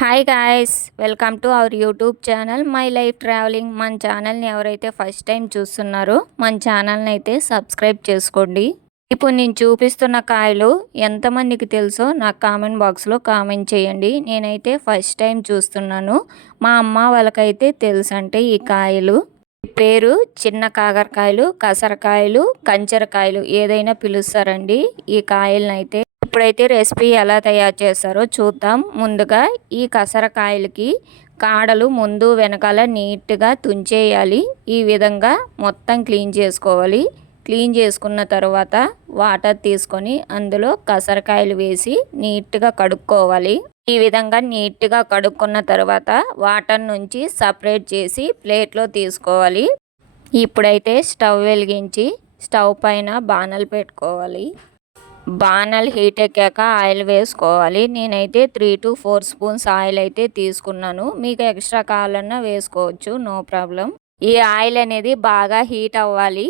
Hi guys welcome to our YouTube channel my life traveling మన ఛానల్ని ఎవరైతే first time చూస్తున్నారో మన ఛానల్ని అయితే సబ్స్క్రైబ్ చేసుకోండి. ఇప్పుడు నేను చూపిస్తున్న కాయలు ఎంతమందికి తెలుసో నాకు కామెంట్ బాక్స్లో కామెంట్ చేయండి. నేనైతే ఫస్ట్ టైం చూస్తున్నాను. మా అమ్మ వాళ్ళకైతే తెలుసు అంటే ఈ కాయలు. పేరు చిన్న కాకరకాయలు కసరకాయలు కంచరకాయలు ఏదైనా పిలుస్తారండి ఈ కాయలను అయితే ఇప్పుడైతే రెసిపీ ఎలా తయారు చేస్తారో చూద్దాం. ముందుగా ఈ కసరకాయలకి కాడలు ముందు వెనకాల నీట్గా తుంచేయాలి. ఈ విధంగా మొత్తం క్లీన్ చేసుకోవాలి. క్లీన్ చేసుకున్న తర్వాత వాటర్ తీసుకొని అందులో కసరకాయలు వేసి నీట్గా కడుక్కోవాలి. ఈ విధంగా నీట్గా కడుక్కున్న తర్వాత వాటర్ నుంచి సపరేట్ చేసి ప్లేట్లో తీసుకోవాలి. ఇప్పుడైతే స్టవ్ వెలిగించి స్టవ్ పైన బాణలు పెట్టుకోవాలి. బాణలు హీట్ ఎక్కాక ఆయిల్ వేసుకోవాలి. నేనైతే three to four spoons oil అయితే తీసుకున్నాను. మీకు ఎక్స్ట్రా కావాలన్నా వేసుకోవచ్చు నో ప్రాబ్లం. ఈ ఆయిల్ అనేది బాగా హీట్ అవ్వాలి.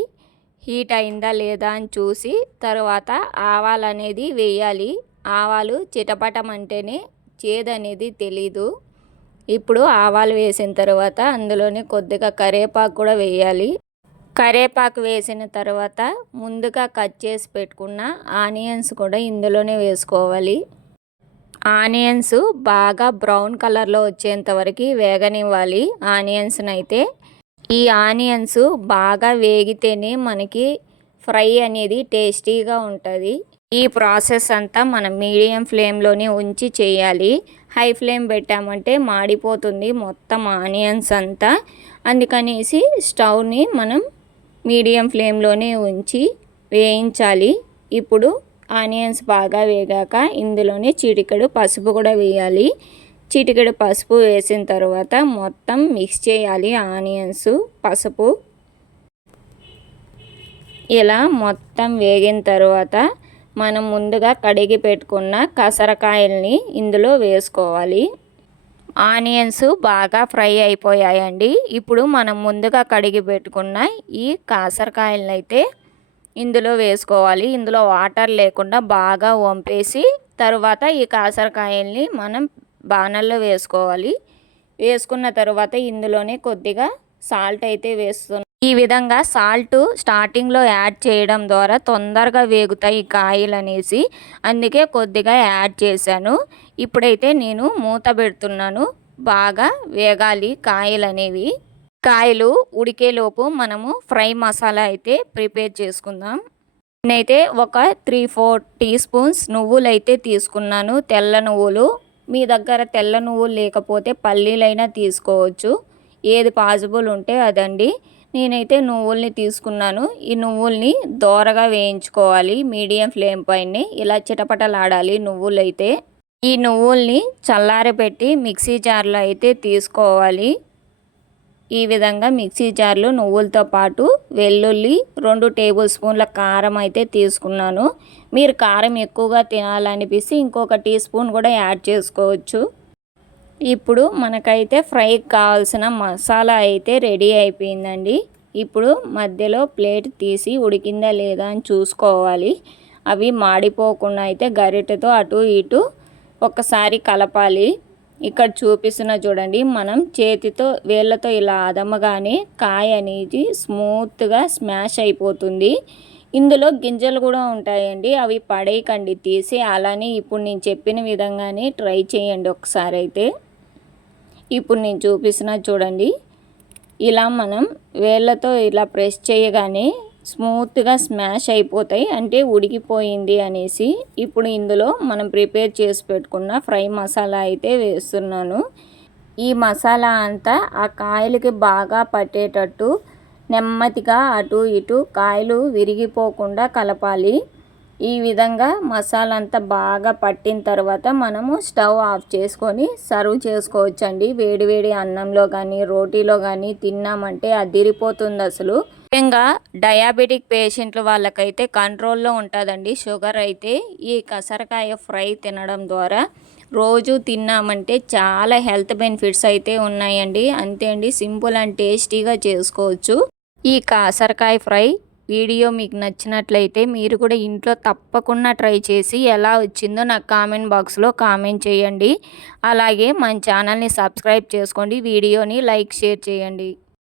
హీట్ అయిందా లేదా అని చూసి తర్వాత ఆవాలు అనేది వేయాలి. ఆవాలు చిటపటం అంటేనే చేదు అనేది తెలీదు. ఇప్పుడు ఆవాలు వేసిన తర్వాత అందులోనే కొద్దిగా కరివేపాకు కూడా వేయాలి. కరివేపాకు వేసిన తర్వాత ముందుగా కట్ చేసి పెట్టుకున్న ఆనియన్స్ కూడా ఇందులోనే వేసుకోవాలి. ఆనియన్స్ బాగా బ్రౌన్ కలర్లో వచ్చేంత వరకు వేగనివ్వాలి. ఆనియన్స్ని అయితే ఈ ఆనియన్స్ బాగా వేగితేనే మనకి ఫ్రై అనేది టేస్టీగా ఉంటుంది. ఈ ప్రాసెస్ అంతా మనం మీడియం ఫ్లేమ్లోనే ఉంచి చేయాలి. హై ఫ్లేమ్ పెట్టామంటే మాడిపోతుంది మొత్తం ఆనియన్స్ అంతా. అందుకనేసి స్టవ్ని మనం మీడియం ఫ్లేమ్లోనే ఉంచి వేయించాలి. ఇప్పుడు ఆనియన్స్ బాగా వేగాక ఇందులోనే చిటికెడు పసుపు కూడా వేయాలి. చిటికెడు పసుపు వేసిన తర్వాత మొత్తం మిక్స్ చేయాలి ఆనియన్స్ పసుపు. ఇలా మొత్తం వేగిన తర్వాత మనం ముందుగా కడిగి పెట్టుకున్న కసరకాయల్ని ఇందులో వేసుకోవాలి. ఆనియన్స్ బాగా ఫ్రై అయిపోయాయండి. ఇప్పుడు మనం ముందుగా కడిగి పెట్టుకున్న ఈ కాసరకాయలను అయితే ఇందులో వేసుకోవాలి. ఇందులో వాటర్ లేకుండా బాగా వంపేసి తర్వాత ఈ కాసరకాయల్ని మనం బాణల్లో వేసుకోవాలి. వేసుకున్న తర్వాత ఇందులోనే కొద్దిగా సాల్ట్ అయితే వేస్తున్నాం ఈ విధంగా సాల్ట్ స్టార్టింగ్లో యాడ్ చేయడం ద్వారా తొందరగా వేగుతాయి కాయలు అనేసి అందుకే కొద్దిగా యాడ్ చేశాను. ఇప్పుడైతే నేను మూత పెడుతున్నాను. బాగా వేగాలి కాయలు అనేవి కాయలు ఉడికేలోపు మనము ఫ్రై మసాలా అయితే ప్రిపేర్ చేసుకుందాం. నేనైతే ఒక త్రీ ఫోర్ టీ స్పూన్స్ నువ్వులు అయితే తీసుకున్నాను. తెల్ల నువ్వులు. మీ దగ్గర తెల్ల నువ్వులు లేకపోతే పల్లీలైనా తీసుకోవచ్చు. ఏది పాసిబుల్ ఉంటే అదండి. నేనైతే నువ్వుల్ని తీసుకున్నాను. ఈ నువ్వుల్ని దోరగా వేయించుకోవాలి. మీడియం ఫ్లేమ్ పైన ఇలా చిటపటలాడాలి నువ్వులు అయితే ఈ నువ్వుల్ని చల్లారబెట్టి మిక్సీ జార్లో అయితే తీసుకోవాలి. ఈ విధంగా మిక్సీ జార్లో నువ్వులతో పాటు వెల్లుల్లి రెండు టేబుల్ స్పూన్ల కారం అయితే తీసుకున్నాను. మీరు కారం ఎక్కువగా తినాలనిపిస్తే ఇంకొక టీ స్పూన్ కూడా యాడ్ చేసుకోవచ్చు. ఇప్పుడు మనకైతే ఫ్రైకి కావాల్సిన మసాలా అయితే రెడీ అయిపోయిందండి. ఇప్పుడు మధ్యలో ప్లేట్ తీసి ఉడికిందా లేదా అని చూసుకోవాలి. అవి మాడిపోకుండా అయితే గరిటెతో అటు ఇటు ఒకసారి కలపాలి. ఇక్కడ చూపిస్తున్న చూడండి మనం చేతితో వేళ్ళతో ఇలా అదమ్మగానే కాయ అనేది స్మూత్గా స్మాష్ అయిపోతుంది. ఇందులో గింజలు కూడా ఉంటాయండి అవి పడేయకండి తీసి అలానే ఇప్పుడు నేను చెప్పిన విధంగానే ట్రై చేయండి ఒకసారి అయితే. ఇప్పుడు నేను చూపిస్తున్న చూడండి. ఇలా మనం వేళ్ళతో ఇలా ప్రెస్ చేయగానే స్మూత్గా స్మాష్ అయిపోతాయి. అంటే ఉడికిపోయింది అనేసి ఇప్పుడు ఇందులో మనం ప్రిపేర్ చేసి పెట్టుకున్న ఫ్రై మసాలా అయితే వేస్తున్నాను. ఈ మసాలా అంతా ఆ కాయలకి బాగా పట్టేటట్టు నెమ్మదిగా అటు ఇటు కాయలు విరిగిపోకుండా కలపాలి. ఈ విధంగా మసాలా అంతా బాగా పట్టిన తర్వాత మనము స్టవ్ ఆఫ్ చేసుకొని సర్వ్ చేసుకోవచ్చండి. వేడివేడి అన్నంలో కానీ రోటీలో కానీ తిన్నామంటే అదిరిపోతుంది అసలు. ముఖ్యంగా డయాబెటిక్ పేషెంట్లు వాళ్ళకైతే కంట్రోల్లో ఉంటుందండి. షుగర్ అయితే ఈ కసరకాయ ఫ్రై తినడం ద్వారా రోజు తిన్నామంటే చాలా హెల్త్ బెనిఫిట్స్ అయితే ఉన్నాయండి. అంతే అండి సింపుల్ అండ్ టేస్టీగా చేసుకోవచ్చు. ఈ కాసరకాయ ఫ్రై వీడియో మీకు నచ్చినట్లయితే మీరు కూడా ఇంట్లో తప్పకుండా ట్రై చేసి ఎలా వచ్చిందో నాకు కామెంట్ బాక్స్లో కామెంట్ చేయండి. అలాగే మన ఛానల్ని సబ్స్క్రైబ్ చేసుకోండి. వీడియోని లైక్ షేర్ చేయండి.